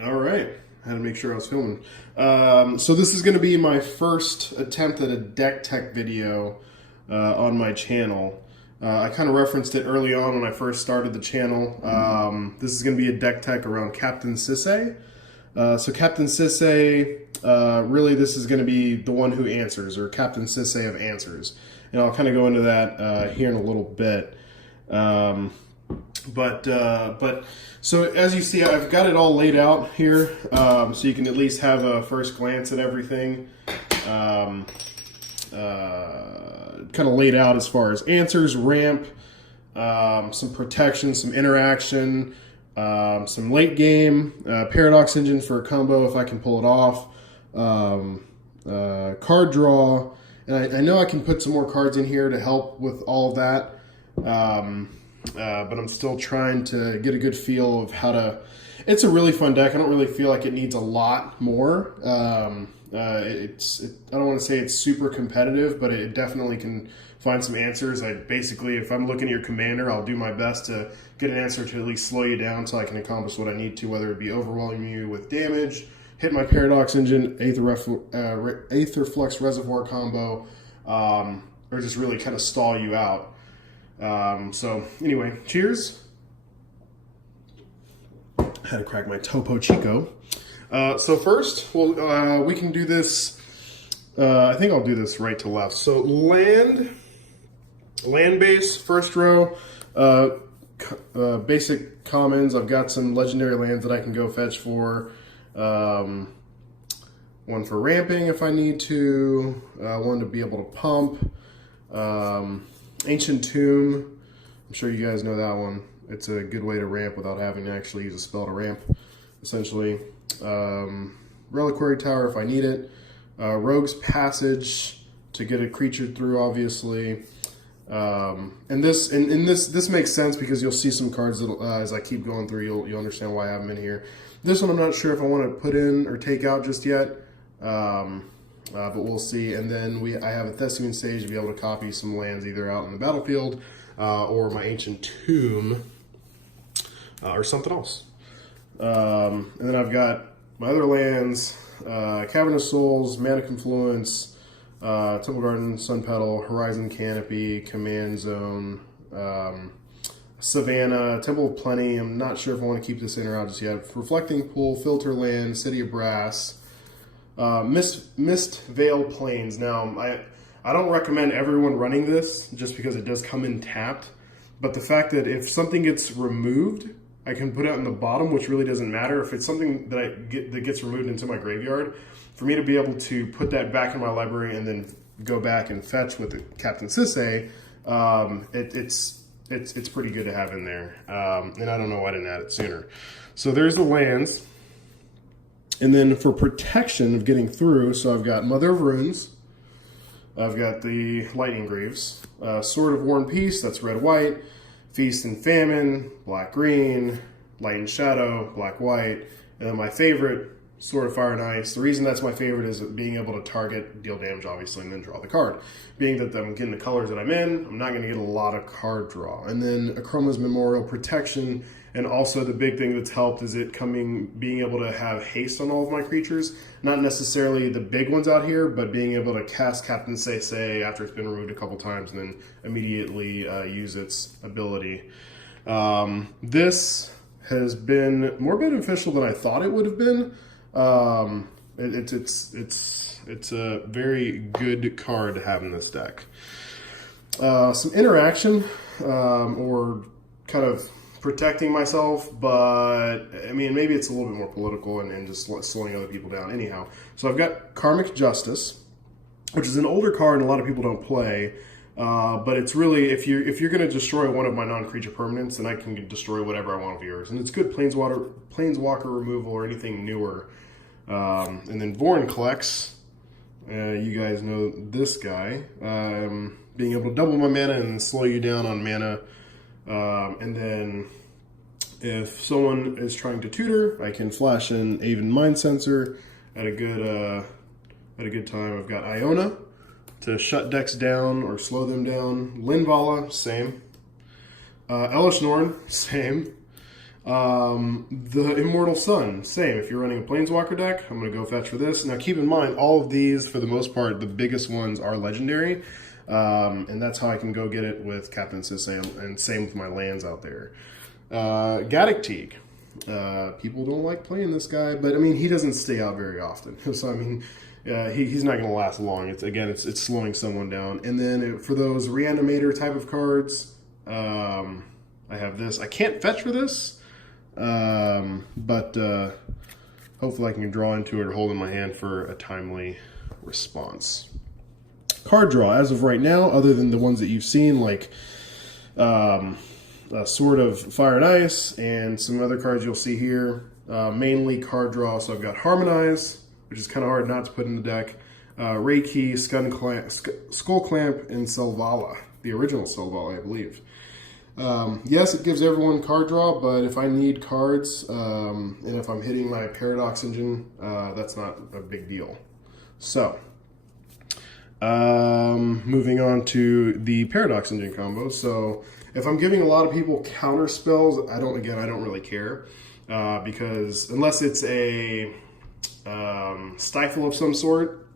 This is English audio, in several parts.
All right. I had to make sure I was filming. So this is going to be my first attempt at a deck tech video on my channel. I kind of referenced it early on when I first started the channel. This is going to be a deck tech around Captain Sisay. So Captain Sisay, really this is going to be the one who answers, or Captain Sisay of answers. And I'll kind of go into that here in a little bit. So as you see, I've got it all laid out here, so you can at least have a first glance at everything, kind of laid out as far as answers, ramp, some protection, some interaction, some late game, paradox engine for a combo if I can pull it off, card draw, and I know I can put some more cards in here to help with all of that. But I'm still trying to get a good feel of how to... It's a really fun deck. I don't really feel like it needs a lot more. I don't want to say it's super competitive, but it definitely can find some answers. Basically, if I'm looking at your commander, I'll do my best to get an answer to at least slow you down so I can accomplish what I need to, whether it be overwhelming you with damage, hit my paradox engine, Aether Flux Reservoir combo, or just really kind of stall you out. So anyway, cheers. Had to crack my Topo Chico. So first, well, we can do this. I think I'll do this right to left. So land base, first row, basic commons. I've got some legendary lands that I can go fetch for. One for ramping if I need to. One to be able to pump. Ancient Tomb, I'm sure you guys know that one. It's a good way to ramp without having to actually use a spell to ramp, essentially. Reliquary Tower if I need it. Rogue's Passage to get a creature through, obviously. And this makes sense because you'll see some cards that as I keep going through, you'll understand why I have them in here. This one I'm not sure if I want to put in or take out just yet. But we'll see. And then I have a Thespian Sage to be able to copy some lands either out in the battlefield or my Ancient Tomb or something else. And then I've got my other lands, Cavern of Souls, Mana Confluence, Temple Garden, Sun Petal, Horizon Canopy, Command Zone, Savannah, Temple of Plenty. I'm not sure if I want to keep this in or out just yet. Reflecting Pool, Filter Land, City of Brass, Mist Veil Plains. Now, I don't recommend everyone running this just because it does come in tapped, but the fact that if something gets removed, I can put it in the bottom, which really doesn't matter. If it's something that that gets removed into my graveyard, for me to be able to put that back in my library and then go back and fetch with the Captain Sisay, it's pretty good to have in there. And I don't know why I didn't add it sooner. So there's the lands. And then for protection of getting through, so I've got Mother of Runes, I've got the Lightning Greaves, Sword of War and Peace, that's red-white, Feast and Famine, black-green, Light and Shadow, black-white, and then my favorite, Sword of Fire and Ice. The reason that's my favorite is being able to target, deal damage obviously, and then draw the card. Being that I'm getting the colors that I'm in, I'm not going to get a lot of card draw. And then Akroma's Memorial, protection, and also the big thing that's helped is being able to have haste on all of my creatures. Not necessarily the big ones out here, but being able to cast Captain Sisay after it's been removed a couple times and then immediately use its ability. This has been more beneficial than I thought it would have been. It's a very good card to have in this deck. Some interaction, or kind of protecting myself, but I mean, maybe it's a little bit more political and just slowing other people down. Anyhow, so I've got Karmic Justice, which is an older card and a lot of people don't play, but it's really, if you're going to destroy one of my non-creature permanents, then I can destroy whatever I want of yours, and it's good planeswalker removal or anything newer. And then Vorinclex, you guys know this guy, being able to double my mana and slow you down on mana. And then if someone is trying to tutor, I can flash in Aven Mind Sensor at a good time. I've got Iona to shut decks down or slow them down. Linvala, same. Elish Norn, same. The Immortal Sun, same. If you're running a Planeswalker deck, I'm going to go fetch for this. Now keep in mind, all of these, for the most part, the biggest ones are legendary. And that's how I can go get it with Captain Sisay, and same with my lands out there. Edh Dech. People don't like playing this guy, but I mean, he doesn't stay out very often. So I mean, he's not going to last long. It's slowing someone down. And then for those reanimator type of cards, I have this. I can't fetch for this. But hopefully I can draw into it or hold in my hand for a timely response. Card draw, as of right now, other than the ones that you've seen, like Sword of Fire and Ice and some other cards you'll see here, mainly card draw. So I've got Harmonize, which is kind of hard not to put in the deck, Reiki, Skull Clamp, and Selvala, the original Selvala, I believe. Yes, it gives everyone card draw, but if I need cards, and if I'm hitting my Paradox Engine, that's not a big deal. So, moving on to the Paradox Engine combo. So, if I'm giving a lot of people counter spells, I don't really care, because unless it's a Stifle of some sort,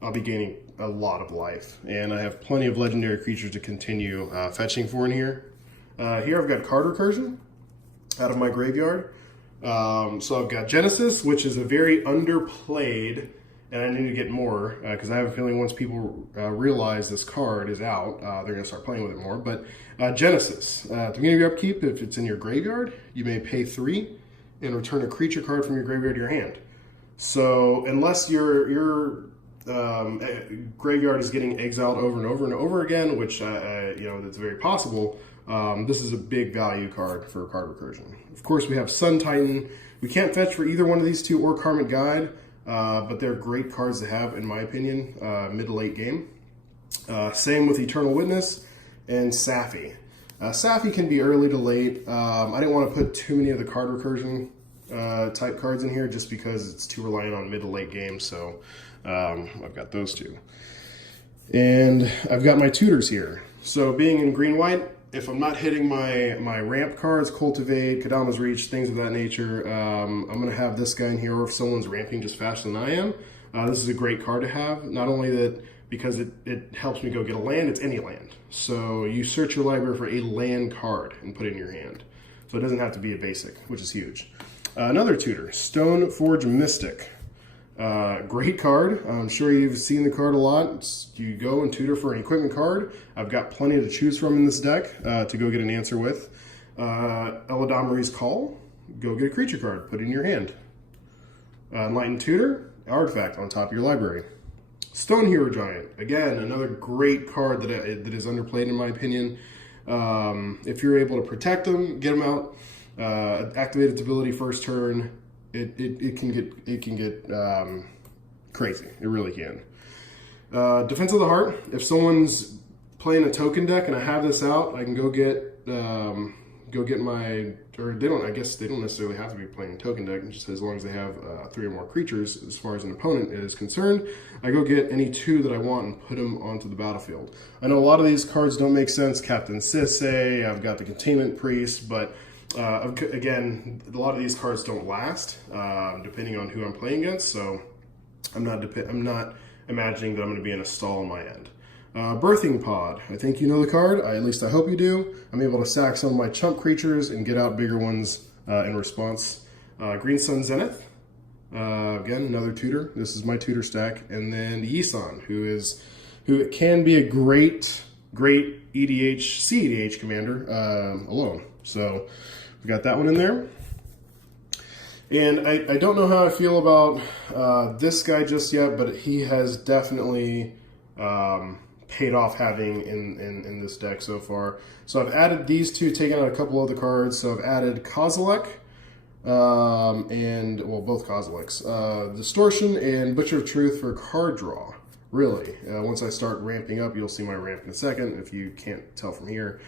I'll be gaining a lot of life, and I have plenty of legendary creatures to continue fetching for in here. Here I've got card recursion out of my graveyard. So I've got Genesis, which is a very underplayed, and I need to get more, because I have a feeling once people realize this card is out, they're going to start playing with it more. But Genesis, at the beginning of your upkeep, if it's in your graveyard, you may pay 3 and return a creature card from your graveyard to your hand. So unless your graveyard is getting exiled over and over and over again, which that's very possible, this is a big value card for card recursion. Of course, we have Sun Titan. We can't fetch for either one of these two or Karmic Guide, but they're great cards to have, in my opinion, mid to late game. Same with Eternal Witness and Safi. Safi can be early to late. I didn't want to put too many of the card recursion type cards in here just because it's too reliant on mid to late game, so I've got those two. And I've got my tutors here. So being in green-white, if I'm not hitting my ramp cards, Cultivate, Kadama's Reach, things of that nature, I'm going to have this guy in here, or if someone's ramping just faster than I am, this is a great card to have. Not only that, because it helps me go get a land, it's any land. So you search your library for a land card and put it in your hand. So it doesn't have to be a basic, which is huge. Another tutor, Stoneforge Mystic. Great card. I'm sure you've seen the card a lot. You go and tutor for an equipment card. I've got plenty to choose from in this deck to go get an answer with. Eladamri's Call. Go get a creature card. Put it in your hand. Enlightened Tutor. Artifact on top of your library. Stone Hero Giant. Again, another great card that is underplayed in my opinion. If you're able to protect them, get them out. Activate its ability first turn. It can get crazy. It really can. Defense of the Heart. If someone's playing a token deck and I have this out, I can go get my, or they don't. I guess they don't necessarily have to be playing a token deck. Just as long as they have 3 or more creatures, as far as an opponent is concerned, I go get any 2 that I want and put them onto the battlefield. I know a lot of these cards don't make sense. Captain Sisay. I've got the Containment Priest, but again, a lot of these cards don't last, depending on who I'm playing against, so I'm not imagining that I'm going to be in a stall on my end. Birthing Pod. I think you know the card. At least I hope you do. I'm able to sack some of my chump creatures and get out bigger ones in response. Green Sun Zenith. Again, another tutor. This is my tutor stack. And then Yisan, who can be a great EDH, CEDH commander alone. So we got that one in there. And I don't know how I feel about this guy just yet, but he has definitely paid off having in this deck so far. So I've added these 2, taken out a couple other cards. So I've added Kozilek, both Kozileks. Distortion and Butcher of Truth for card draw. Really. Once I start ramping up, you'll see my ramp in a second if you can't tell from here.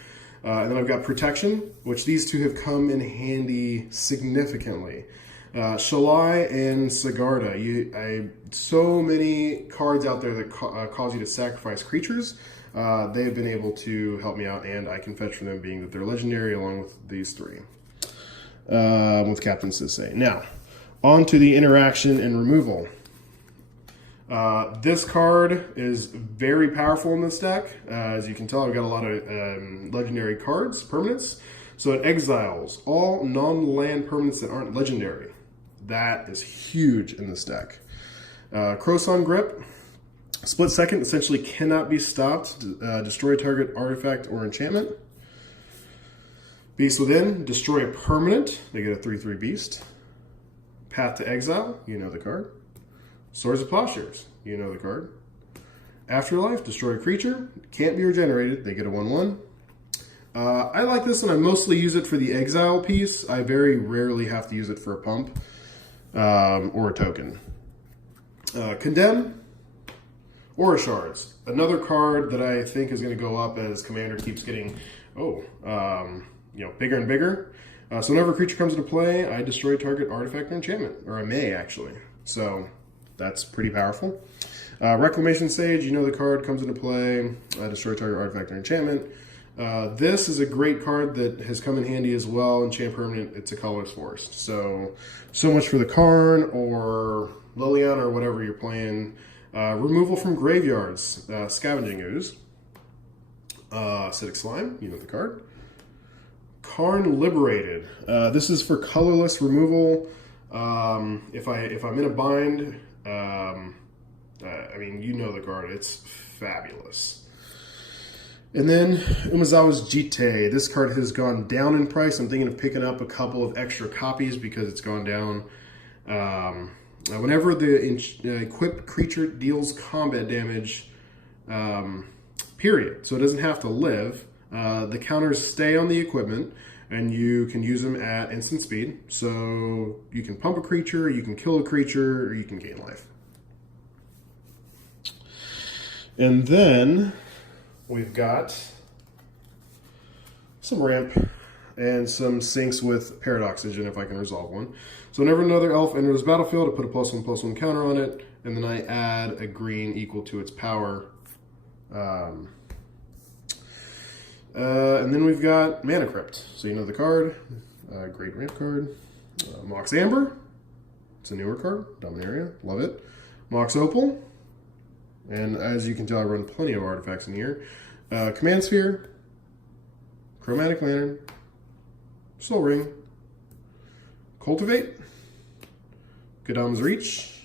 And then I've got Protection, which these 2 have come in handy significantly. Shalai and Sigarda. So many cards out there that cause you to sacrifice creatures. They have been able to help me out, and I can fetch for them, being that they're legendary along with these 3. with Captain Sisay. Now, on to the interaction and removal. This card is very powerful in this deck. As you can tell, I've got a lot of legendary cards, permanents. So it exiles all non-land permanents that aren't legendary. That is huge in this deck. Croson Grip. Split second essentially cannot be stopped. Destroy target artifact or enchantment. Beast Within. Destroy a permanent. They get a 3/3 beast. Path to Exile. You know the card. Swords of Plowshares, you know the card. Afterlife, destroy a creature, can't be regenerated, they get a 1/1. I like this one, I mostly use it for the exile piece. I very rarely have to use it for a pump or a token. Condemn, Aura Shards, another card that I think is going to go up as Commander keeps getting bigger and bigger. So whenever a creature comes into play, I destroy target artifact or enchantment, or I may actually. So that's pretty powerful. Reclamation Sage, you know the card, comes into play. Destroy target artifact or enchantment. This is a great card that has come in handy as well. Enchant permanent, it's a colorless forest. So much for the Karn or Liliana or whatever you're playing. Removal from graveyards. Scavenging Ooze. Acidic Slime, you know the card. Karn Liberated. This is for colorless removal. If I'm in a bind, you know the card. It's fabulous. And then Umezawa's Jite. This card has gone down in price. I'm thinking of picking up a couple of extra copies because it's gone down. Whenever the equipped creature deals combat damage, period. So it doesn't have to live. The counters stay on the equipment, and you can use them at instant speed. So you can pump a creature, you can kill a creature, or you can gain life. And then we've got some ramp and some syncs with Paradox Engine if I can resolve one. So whenever another elf enters the battlefield, I put a +1/+1 counter on it, and then I add a green equal to its power. And then we've got Mana Crypt. So you know the card. Great ramp card. Mox Amber. It's a newer card. Dominaria. Love it. Mox Opal. And as you can tell, I run plenty of artifacts in here. Command Sphere. Chromatic Lantern. Soul Ring. Cultivate. Godam's Reach.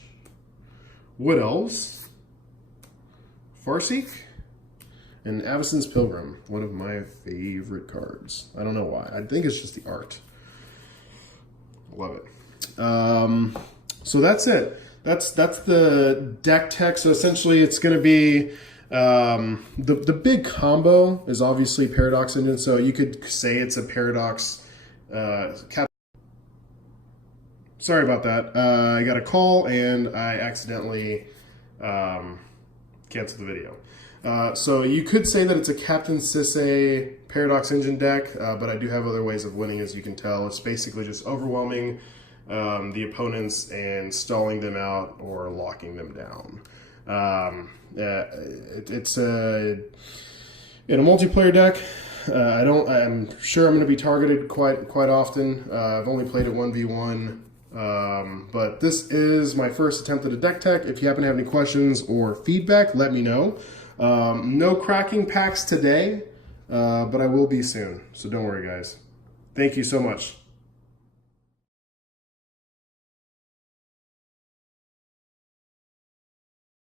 Wood Elves. Farseek. And Avacyn's Pilgrim, one of my favorite cards. I don't know why. I think it's just the art. Love it. So that's it. That's the deck tech. So essentially it's going to be the big combo is obviously Paradox Engine. So you could say it's a Paradox Sorry about that. I got a call and I accidentally canceled the video. So you could say that it's a Captain Sisay Paradox Engine deck, but I do have other ways of winning, as you can tell. It's basically just overwhelming the opponents and stalling them out or locking them down. It's in a multiplayer deck. I'm sure I'm going to be targeted quite often. I've only played it 1v1. But this is my first attempt at a deck tech. If you happen to have any questions or feedback, let me know. No cracking packs today, but I will be soon. So don't worry, guys. Thank you so much.